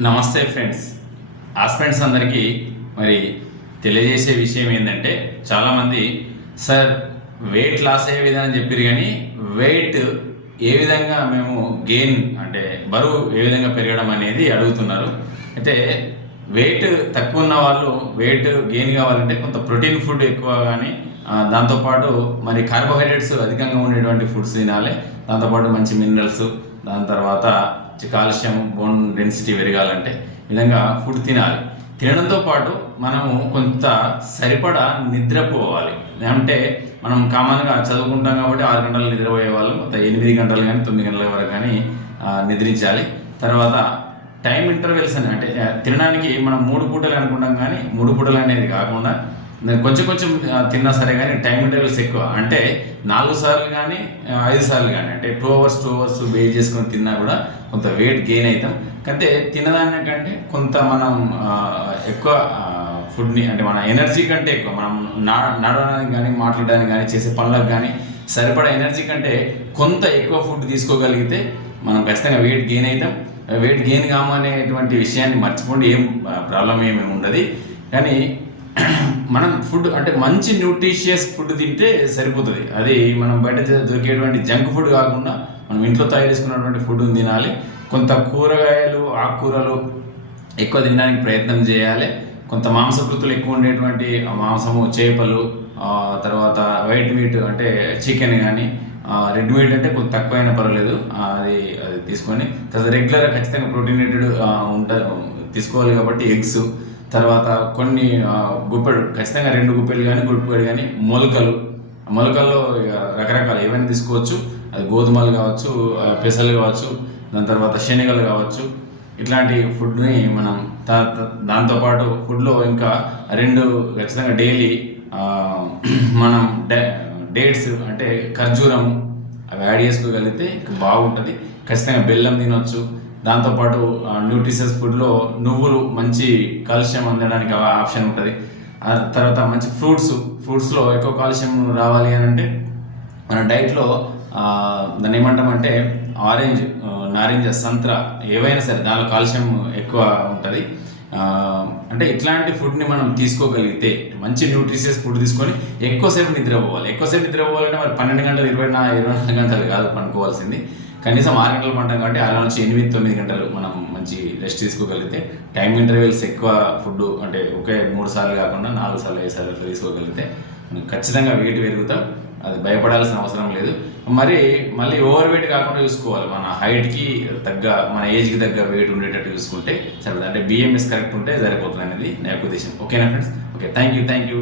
నమస్తే friends. Aspirants అందరికీ మరి తెలియజేసే విషయం ఏంటంటే, చాలామంది సార్ వెయిట్ లాస్ అయ్యే విధానం చెప్పారు, కానీ వెయిట్ ఏ విధంగా మేము గెయిన్ అంటే బరువు ఏ విధంగా పెరగడం అనేది అడుగుతున్నారు. అయితే వెయిట్ తక్కువ ఉన్న వాళ్ళు వెయిట్ గెయిన్ కావాలంటే కొంత ప్రోటీన్ ఫుడ్ ఎక్కువ, కానీ దాంతోపాటు మరి కార్బోహైడ్రేట్స్ అధికంగా ఉండేటువంటి ఫుడ్స్ తినాలి. దాంతోపాటు మంచి మినరల్స్, దాని తర్వాత కాల్షియం, బోన్ డెన్సిటీ పెరగాలంటే ఈ విధంగా ఫుడ్ తినాలి. తినడంతో పాటు మనము కొంత సరిపడా నిద్రపోవాలి. అంటే మనం కామన్గా చదువుకుంటాం కాబట్టి 6 గంటలు నిద్రపోయే వాళ్ళు కొంత 8 గంటలు కానీ 9 గంటల వరకు కానీ నిద్రించాలి. తర్వాత టైం ఇంటర్వెల్స్ అని, అంటే తినడానికి మనం 3 పూటలు అనుకుంటాం, కానీ 3 పూటలు అనేది కాకుండా కొంచెం కొంచెం తిన్నా సరే, కానీ టైం ఇంటర్వెల్స్ ఎక్కువ, అంటే 4 సార్లు కానీ 5 సార్లు కానీ, అంటే 2 అవర్స్ వెయిట్ చేసుకొని తిన్నా కూడా కొంత వెయిట్ గెయిన్ అవుతాం. కంటే తినదానికంటే కొంత మనం ఎక్కువ ఫుడ్ని, అంటే మన ఎనర్జీ కంటే ఎక్కువ మనం నడవడానికి కానీ మాట్లాడడానికి కానీ చేసే పనులకు కానీ సరిపడా ఎనర్జీ కంటే కొంత ఎక్కువ ఫుడ్ తీసుకోగలిగితే మనం ఖచ్చితంగా వెయిట్ గెయిన్ అవుతాం. వెయిట్ గెయిన్ కామనేటువంటి విషయాన్ని మర్చిపోండి, ఏం ప్రాబ్లం ఏమీ ఉండదు. కానీ మనం ఫుడ్ అంటే మంచి న్యూట్రిషియస్ ఫుడ్ తింటే సరిపోతుంది. అది మనం బయట దొరికేటువంటి జంక్ ఫుడ్ కాకుండా మనం ఇంట్లో తయారు చేసుకున్నటువంటి ఫుడ్ తినాలి. కొంత కూరగాయలు, ఆకుకూరలు ఎక్కువ తినడానికి ప్రయత్నం చేయాలి. కొంత మాంసకృతులు ఎక్కువ ఉండేటువంటి మాంసము, చేపలు, తర్వాత వైట్ మీట్ అంటే చికెన్ కానీ, రెడ్ మీట్ అంటే కొంత తక్కువైనా పర్వాలేదు, అది తీసుకొని తర్వాత రెగ్యులర్గా ఖచ్చితంగా ప్రోటీనేటెడ్ తీసుకోవాలి. కాబట్టి ఎగ్స్, తర్వాత కొన్ని గుప్పెడు ఖచ్చితంగా 2 గుప్పెలు కానీ గుప్పెడు కానీ మొలకల్లో రకరకాలు ఏవైనా తీసుకోవచ్చు. అది గోధుమలు కావచ్చు, పెసలు కావచ్చు, దాని తర్వాత శనగలు కావచ్చు. ఇట్లాంటి ఫుడ్ని మనం దాంతోపాటు ఫుడ్లో ఇంకా 2 ఖచ్చితంగా డైలీ మనం డేట్స్ అంటే ఖర్జూరం అవి యాడ్ చేసుకోగలిగితే ఇంకా బాగుంటుంది. ఖచ్చితంగా బెల్లం తినొచ్చు. దాంతోపాటు న్యూట్రిషియస్ ఫుడ్లో నువ్వులు మంచి కాల్షియం అందడానికి ఆప్షన్ ఉంటుంది. ఆ తర్వాత మంచి ఫ్రూట్స్లో ఎక్కువ కాల్షియం రావాలి అని అంటే మన డైట్లో దాన్ని ఏమంటామంటే ఆరెంజ్, నారింజ, సంత్రా ఏవైనా సరే దానిలో కాల్షియం ఎక్కువ ఉంటుంది. అంటే ఇట్లాంటి ఫుడ్ని మనం తీసుకోగలిగితే మంచి న్యూట్రిషియస్ ఫుడ్ తీసుకొని ఎక్కువసేపు నిద్రపోవాలి. ఎక్కువసేపు నిద్రపోవాలంటే మరి 12 గంటలు 24 గంటలు కాదు పండుకోవాల్సింది. కనీసం 6 గంటలు పంటాం కాబట్టి 6 నుంచి 8-9 గంటలు మనం మంచి రెస్ట్ తీసుకోగలిగితే, టైం ఇంటర్వెల్స్ ఎక్కువ ఫుడ్ అంటే ఒకే 3 సార్లు కాకుండా 4 సార్లు 5 సార్లు తీసుకోగలిగితే మనం ఖచ్చితంగా వెయిట్ పెరుగుతాం. అది భయపడాల్సిన అవసరం లేదు. మళ్ళీ ఓవర్ వెయిట్ కాకుండా చూసుకోవాలి. మన హైట్కి తగ్గ, మన ఏజ్కి తగ్గ వెయిట్ ఉండేటట్టు చూసుకుంటే సరిపోతుంది. అంటే బిఎంఎస్ కరెక్ట్ ఉంటే సరిపోతుంది అనేది నా యొక్క ఉద్దేశం. ఓకేనా ఫ్రెండ్స్? Okay, thank you.